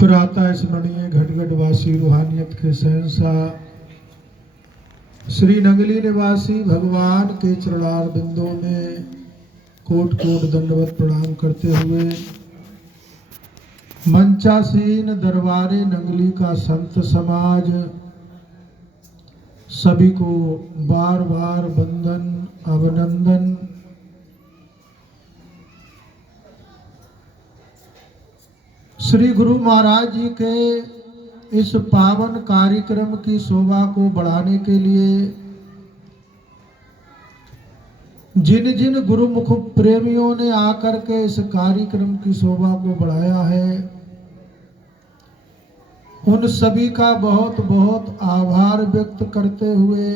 प्रातः स्मरणीय घटगढ़वासी रूहानियत के शहंशाह श्री नंगली निवासी भगवान के चरणार बिंदों में कोट कोट दंडवत प्रणाम करते हुए मंचासीन दरबारे नंगली का संत समाज सभी को बार बार वंदन अभिनंदन। श्री गुरु महाराज जी के इस पावन कार्यक्रम की शोभा को बढ़ाने के लिए जिन जिन गुरुमुख प्रेमियों ने आकर के इस कार्यक्रम की शोभा को बढ़ाया है, उन सभी का बहुत बहुत आभार व्यक्त करते हुए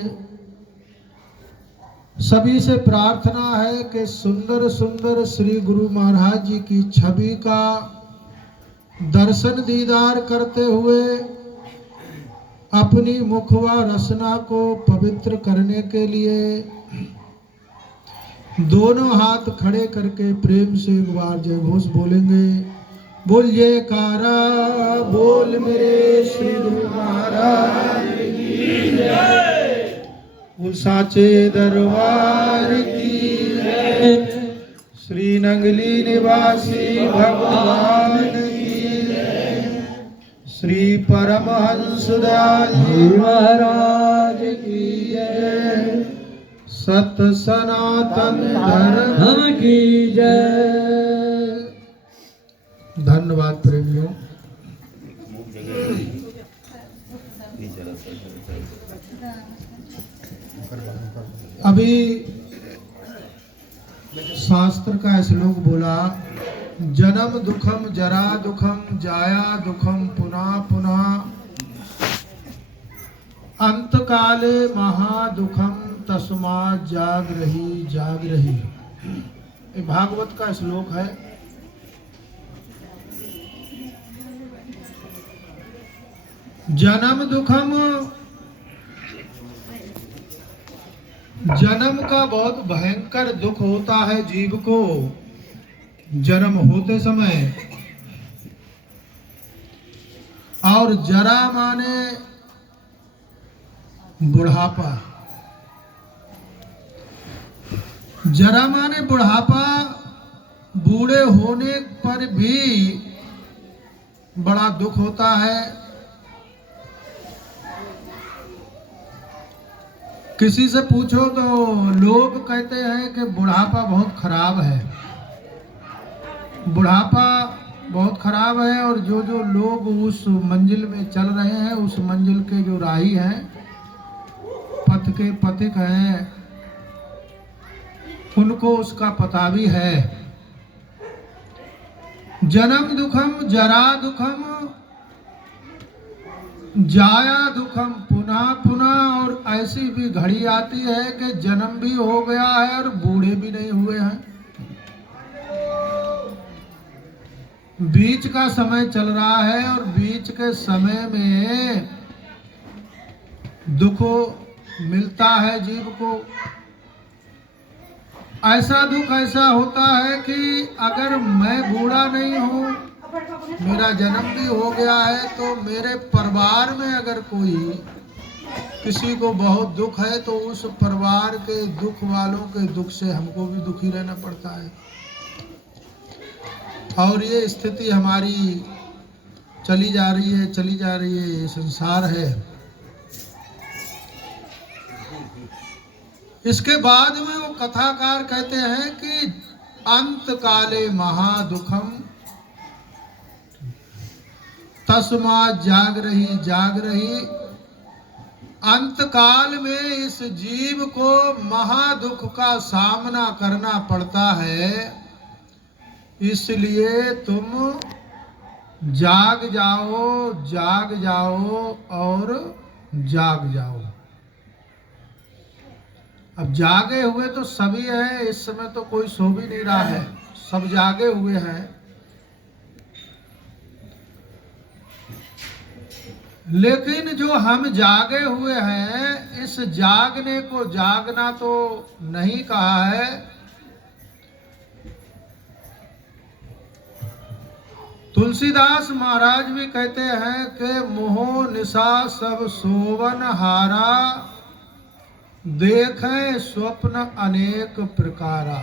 सभी से प्रार्थना है कि सुंदर सुंदर श्री गुरु महाराज जी की छवि का दर्शन दीदार करते हुए अपनी मुख व रसना को पवित्र करने के लिए दोनों हाथ खड़े करके प्रेम से एक बार जय घोष बोलेंगे। बोल जयकारा बोल मेरे श्री गुरु महाराज की जय, बोल साचे दरबार की जय, श्री नंगली निवासी भगवान की जय, श्री परमहंस दयाल महाराज की जय, सत सनातन धर्म की जय। धन्यवाद प्रेमियों। अभी शास्त्र का श्लोक बोला, जन्म दुखम जरा दुखम जाया दुखम पुनः पुनः अंत काले महादुखम तस्मात् जागरहि जागरहि। ये भागवत का श्लोक है। जन्म दुखम, जन्म का बहुत भयंकर दुख होता है जीव को जन्म होते समय, और जरा माने बुढ़ापा। जरा माने बुढ़ापा, बूढ़े होने पर भी बड़ा दुख होता है। किसी से पूछो तो लोग कहते हैं कि बुढ़ापा बहुत खराब है, बुढ़ापा बहुत खराब है। और जो जो लोग उस मंजिल में चल रहे हैं, उस मंजिल के जो राही हैं, पथ के पथिक हैं, उनको उसका पता भी है। जन्म दुखम जरा दुखम जाया दुखम पुनः पुनः। और ऐसी भी घड़ी आती है कि जन्म भी हो गया है और बूढ़े भी नहीं हुए हैं, बीच का समय चल रहा है, और बीच के समय में दुख मिलता है जीव को। ऐसा दुख ऐसा होता है कि अगर मैं बूढ़ा नहीं हूँ, मेरा जन्म भी हो गया है, तो मेरे परिवार में अगर कोई किसी को बहुत दुख है तो उस परिवार के दुख वालों के दुख से हमको भी दुखी रहना पड़ता है। और ये स्थिति हमारी चली जा रही है, चली जा रही है, ये संसार है। इसके बाद में वो कथाकार कहते हैं कि अंत काले महादुखम तस्मात् जागरहि जागरहि। अंत काल में इस जीव को महादुख का सामना करना पड़ता है, इसलिए तुम जाग जाओ, जाग जाओ और जाग जाओ। अब जागे हुए तो सभी हैं, इस समय तो कोई सो भी नहीं रहा है, सब जागे हुए हैं। लेकिन जो हम जागे हुए हैं, इस जागने को जागना तो नहीं कहा है, तुलसीदास महाराज भी कहते हैं कि मोह निशा सब सोवन हारा, देखें स्वप्न अनेक प्रकारा।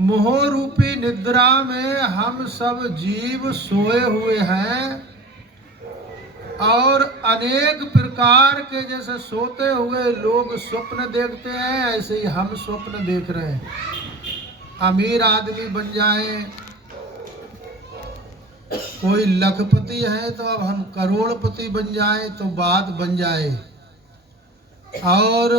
मोह रूपी निद्रा में हम सब जीव सोए हुए हैं और अनेक प्रकार के, जैसे सोते हुए लोग स्वप्न देखते हैं, ऐसे ही हम स्वप्न देख रहे हैं। अमीर आदमी बन जाए, कोई लखपति है तो अब हम करोड़पति बन जाए तो बात बन जाए, और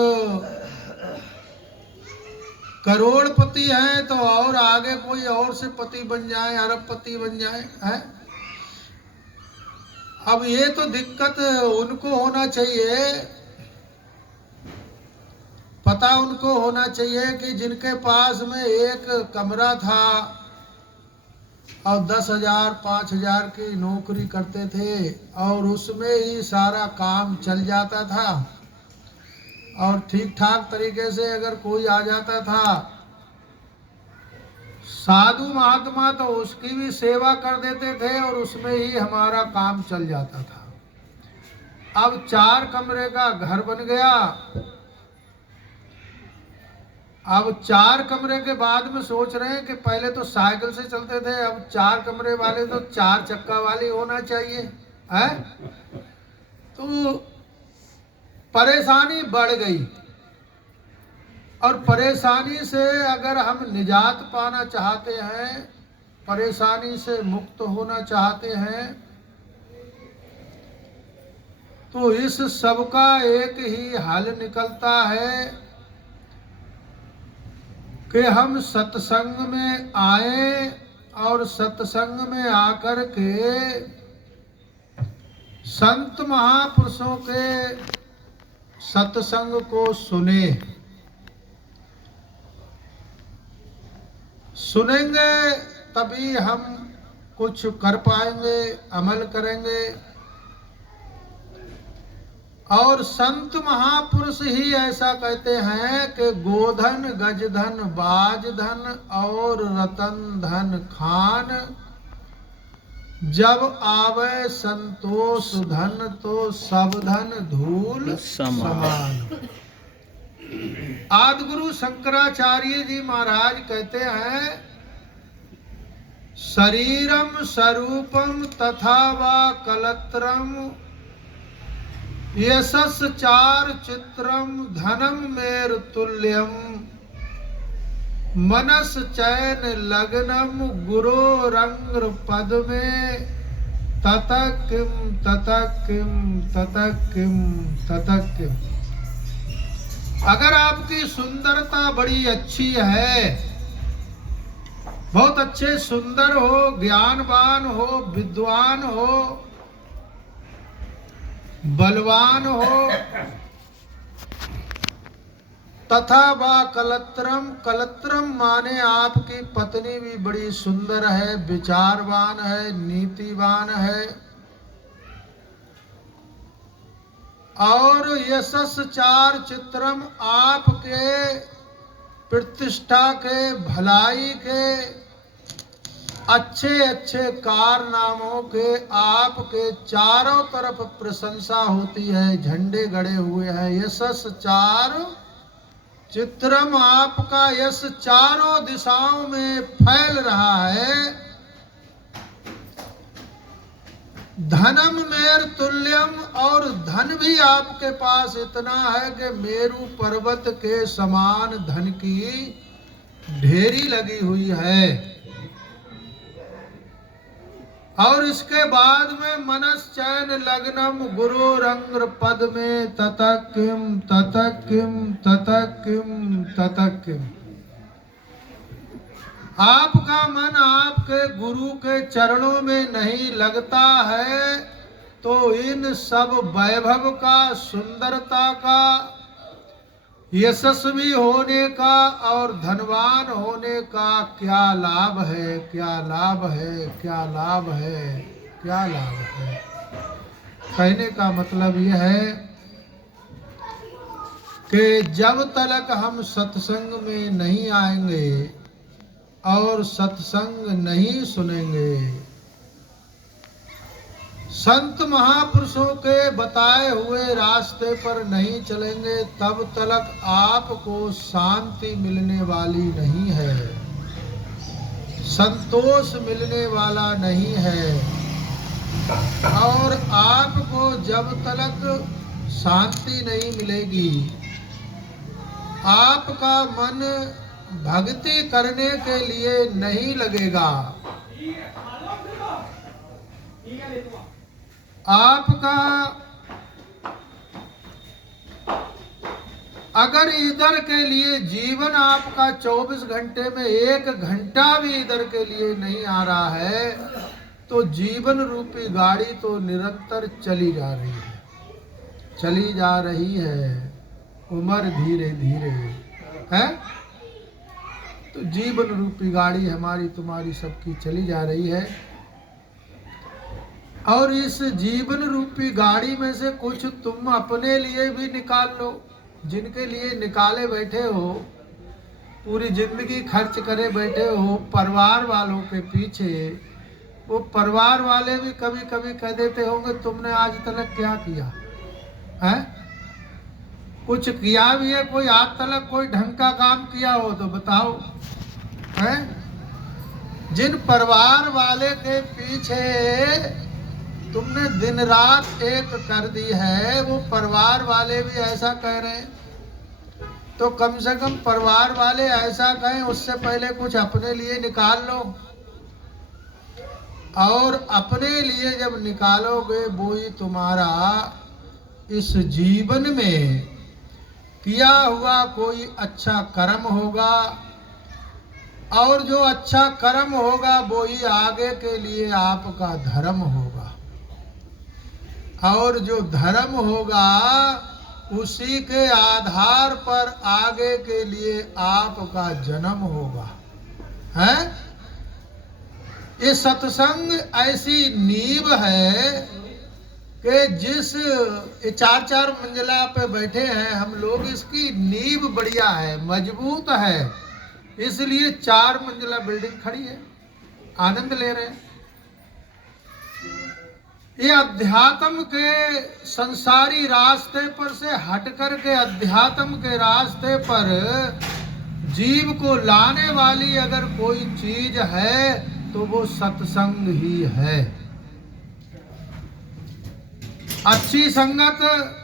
करोड़पति है तो और आगे कोई और से पति बन जाए, अरबपति बन जाए है। अब ये तो दिक्कत उनको होना चाहिए, पता उनको होना चाहिए कि जिनके पास में एक कमरा था और 10,000 5,000 की नौकरी करते थे और उसमें ही सारा काम चल जाता था, और ठीक ठाक तरीके से अगर कोई आ जाता था साधु महात्मा तो उसकी भी सेवा कर देते थे और उसमें ही हमारा काम चल जाता था। अब 4 कमरे का घर बन गया। अब 4 कमरे के बाद में सोच रहे हैं कि पहले तो साइकिल से चलते थे, अब 4 कमरे वाले तो 4 चक्का वाली होना चाहिए है। तो परेशानी बढ़ गई, और परेशानी से अगर हम निजात पाना चाहते हैं, परेशानी से मुक्त होना चाहते हैं, तो इस सब का एक ही हल निकलता है कि हम सत्संग में आए और सत्संग में आकर के संत महापुरुषों के सत्संग को सुनेंगे तभी हम कुछ कर पाएंगे, अमल करेंगे। और संत महापुरुष ही ऐसा कहते हैं कि गोधन गजधन बाजधन और रतन धन खान, जब आवे संतोष धन तो सब धन धूल समान। आदिगुरु शंकराचार्य जी महाराज कहते हैं, शरीरम स्वरूपम तथा वा कलत्रम यशस् 4 चित्रम धनम मेर तुल्यम, मनस चैन लग्नम गुरो रंग पद में, ततः किम ततः किम ततः किम ततः किम। अगर आपकी सुंदरता बड़ी अच्छी है, बहुत अच्छे सुंदर हो, ज्ञानवान हो, विद्वान हो, बलवान हो, तथा वा कलत्रम, कलत्रम माने आपकी पत्नी भी बड़ी सुंदर है, विचारवान है, नीतिवान है, और यशस् 4 चित्रम आपके प्रतिष्ठा के, भलाई के, अच्छे अच्छे कारनामों के आपके चारों तरफ प्रशंसा होती है, झंडे गड़े हुए हैं। यशस् 4 चित्रम, आपका यश चारों दिशाओं में फैल रहा है। धनम मेर तुल्यम, और धन भी आपके पास इतना है कि मेरू पर्वत के समान धन की ढेरी लगी हुई है। और इसके बाद में मनस चैन लग्नम गुरु रंग पद में, ततः किम ततः किम ततः किम ततः किम। आपका मन आपके गुरु के चरणों में नहीं लगता है तो इन सब वैभव का, सुंदरता का, यशस्वी होने का और धनवान होने का क्या लाभ है, क्या लाभ है, क्या लाभ है, क्या लाभ है। कहने का मतलब यह है कि जब तक हम सत्संग में नहीं आएंगे और सत्संग नहीं सुनेंगे, संत महापुरुषों के बताए हुए रास्ते पर नहीं चलेंगे तब तक आपको शांति मिलने वाली नहीं है, संतोष मिलने वाला नहीं है। और आपको जब तक शांति नहीं मिलेगी, आपका मन भक्ति करने के लिए नहीं लगेगा, आपका अगर इधर के लिए जीवन आपका 24 घंटे में 1 घंटा भी इधर के लिए नहीं आ रहा है तो जीवन रूपी गाड़ी तो निरंतर चली जा रही है, चली जा रही है। उम्र धीरे धीरे है तो जीवन रूपी गाड़ी हमारी तुम्हारी सबकी चली जा रही है। और इस जीवन रूपी गाड़ी में से कुछ तुम अपने लिए भी निकाल लो, जिनके लिए निकाले बैठे हो, पूरी जिंदगी खर्च करे बैठे हो परिवार वालों के पीछे। वो परिवार वाले भी कभी कभी कह देते होंगे तुमने आज तक क्या किया है? कुछ किया भी है कोई आज तक कोई ढंग का काम किया हो तो बताओ है? जिन परिवार वाले के पीछे तुमने दिन रात एक कर दी है, वो परिवार वाले भी ऐसा कह रहे हैं तो कम से कम परिवार वाले ऐसा कहें उससे पहले कुछ अपने लिए निकाल लो। और अपने लिए जब निकालोगे वो ही तुम्हारा इस जीवन में किया हुआ कोई अच्छा कर्म होगा, और जो अच्छा कर्म होगा वो ही आगे के लिए आपका धर्म होगा, और जो धर्म होगा उसी के आधार पर आगे के लिए आपका जन्म होगा है। ये सत्संग ऐसी नींव है कि जिस 4-4 मंजिला पे बैठे हैं हम लोग, इसकी नींव बढ़िया है, मजबूत है, इसलिए 4 मंजिला बिल्डिंग खड़ी है, आनंद ले रहे हैं। ये अध्यात्म के संसारी रास्ते पर से हट कर के अध्यात्म के रास्ते पर जीव को लाने वाली अगर कोई चीज है तो वो सत्संग ही है। अच्छी संगत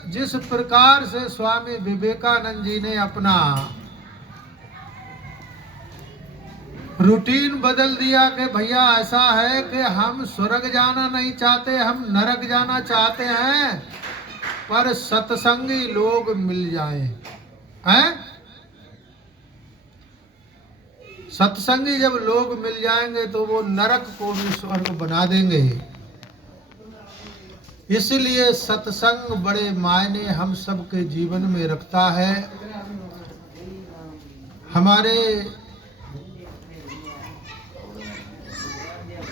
जिस प्रकार से स्वामी विवेकानंद जी ने अपना रूटीन बदल दिया कि भैया ऐसा है कि हम स्वर्ग जाना नहीं चाहते, हम नरक जाना चाहते हैं, पर सत्संगी लोग मिल जाएं हैं। सत्संगी जब लोग मिल जाएंगे तो वो नरक को भी स्वर्ग बना देंगे। इसलिए सत्संग बड़े मायने हम सबके जीवन में रखता है। हमारे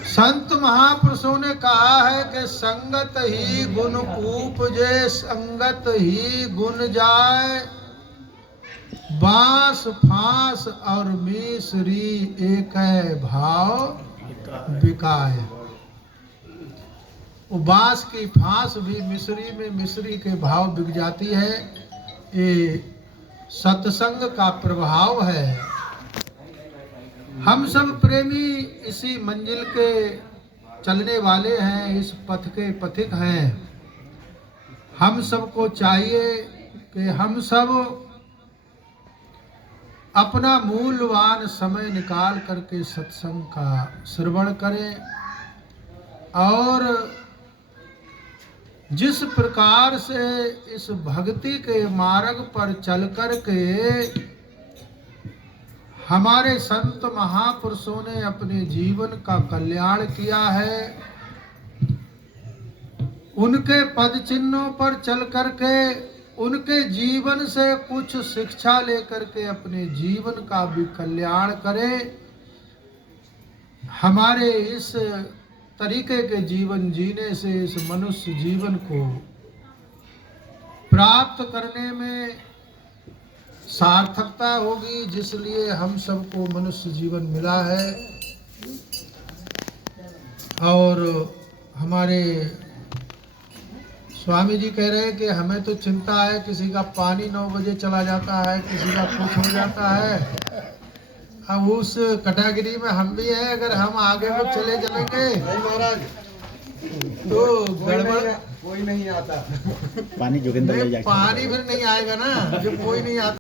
संत महापुरुषों ने कहा है कि संगत ही गुण उपजे, संगत ही गुण जाए, बांस फांस और मिश्री एक भाव बिकाए। वो बांस की फांस भी मिश्री में मिश्री के भाव बिक जाती है। ये सत्संग का प्रभाव है। हम सब प्रेमी इसी मंजिल के चलने वाले हैं, इस पथ के पथिक हैं। हम सबको चाहिए कि हम सब अपना मूल्यवान समय निकाल करके सत्संग का श्रवण करें, और जिस प्रकार से इस भक्ति के मार्ग पर चल कर के हमारे संत महापुरुषों ने अपने जीवन का कल्याण किया है, उनके पद चिन्हों पर चल कर के उनके जीवन से कुछ शिक्षा लेकर के अपने जीवन का भी कल्याण करें। हमारे इस तरीके के जीवन जीने से इस मनुष्य जीवन को प्राप्त करने में सार्थकता होगी, जिसलिए हम सबको मनुष्य जीवन मिला है। और हमारे स्वामी जी कह रहे हैं कि हमें तो चिंता है, किसी का पानी 9 बजे चला जाता है, किसी का कुछ हो जाता है। अब उस कैटेगरी में हम भी हैं। अगर हम आगे को चले चलेंगे महाराज तो गड़बड़। कोई नहीं आता। पानी जोगिंदर ले जाके पानी फिर नहीं आएगा ना, जब कोई नहीं आता।